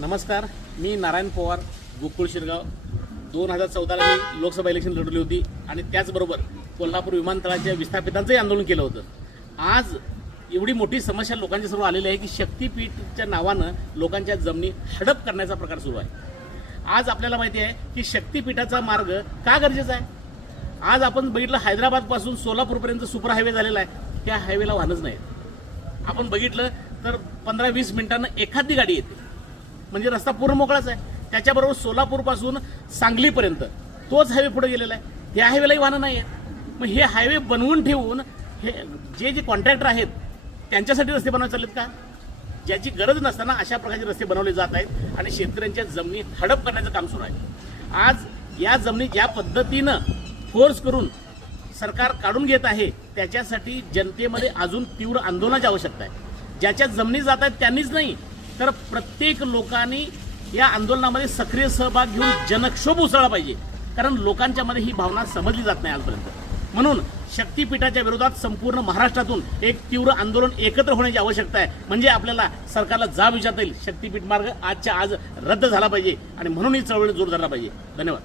नमस्कार, मी नारायण पवार, गोकुळ शिरगाव. 2014ला मी लोकसभा इलेक्शन लढवली होती आणि त्याचबरोबर कोल्हापूर विमानतळाच्या विस्थापितांचंही आंदोलन केलं होतं. आज एवढी मोठी समस्या लोकांच्या समोर आलेली आहे की शक्तीपीठच्या नावानं लोकांच्या जमिनी हडप करण्याचा प्रकार सुरू आहे. आज आपल्याला माहिती आहे की शक्तीपीठाचा मार्ग का गरजेचा आहे. आज आपण बघितलं हैदराबादपासून सोलापूरपर्यंत सुपर हायवे झालेला आहे. त्या हायवेला वाहनच नाही. आपण बघितलं तर 15-20 मिनिटांना एखादी गाडी येते, म्हणजे रस्ता पूर्ण मोकळाच आहे. त्याच्याबरोबर सोलापूरपासून सांगलीपर्यंत तोच हायवे पुढे गेलेला आहे. त्या हायवेलाही वाहनं नाही आहेत. मग हे हायवे बनवून ठेवून हे जे कॉन्ट्रॅक्टर आहेत त्यांच्यासाठी रस्ते बनवायचे चाललेत का? ज्याची गरज नसताना अशा प्रकारचे रस्ते बनवले जात आहेत आणि शेतकऱ्यांच्या जमिनी हडप करण्याचं काम सुरू आहे. आज या जमिनी ज्या पद्धतीनं फोर्स करून सरकार काढून घेत आहे त्याच्यासाठी जनतेमध्ये अजून तीव्र आंदोलनाची आवश्यकता आहे. ज्याच्या जमिनी जात आहेत त्यांनीच नाही तर प्रत्येक लोकांनी या आंदोलनामध्ये सक्रिय सहभाग घेऊन जनक्षोभ उसळला पाहिजे, कारण लोकांच्या मध्ये ही भावना समजली जात नाही आजपर्यंत. म्हणून शक्तीपीठाच्या विरोधात संपूर्ण महाराष्ट्रातून एक तीव्र आंदोलन एकत्र होण्याची आवश्यकता आहे. म्हणजे आपल्याला सरकारला जाब विचारता येईल. शक्तीपीठ मार्ग आजच्या आज रद्द झाला पाहिजे आणि म्हणून ही चळवळ जोर धरला पाहिजे. धन्यवाद.